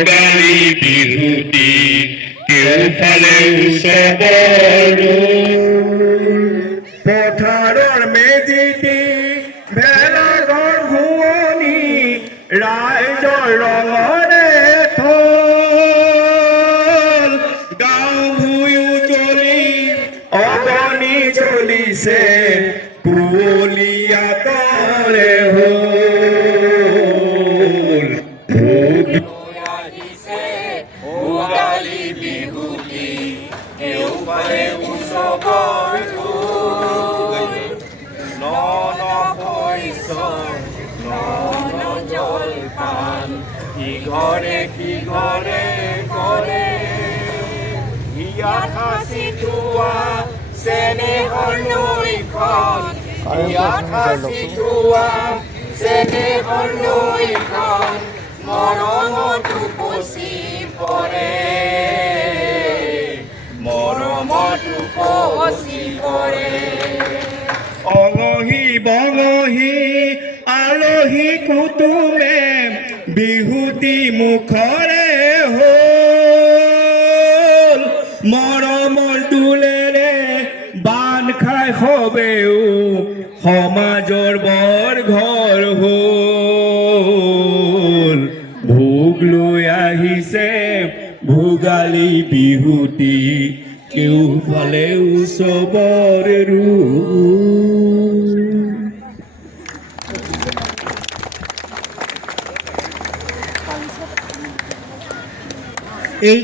ভোগালী বিহুটি কেউফালে উৎসৱৰ পথাৰৰ মেজিটি ভেলাঘৰ শুৱনি ৰাইজৰ ৰঙৰে থল গাঁও ভুঁই উজলি অগণি জ্বলিছে কুঁৱলীয়া তৰে হ'ল ভোগালী বিহুটি কেউফালে উৎসৱৰ নন শস্য নন জলপান ইঘৰে সিঘৰে কৰে ইয়াত সাঁচি থোৱা চেনেহৰ নৈখন ইয়াত সাঁচি থোৱা চেনেহৰ নৈখন মৰমত উপচি পৰে মৰমত উপচি পৰে অঙহী বঙহী আলহী কুটুমে বিহুতি মুখৰে হ'ল মৰমৰ দোলেৰে বান খাই সবেও সমাজৰ বৰ ঘৰ হ'ল ভোগ লৈ আহিছে ভোগালী বিহুটি কেউফালে উৎসৱৰ এই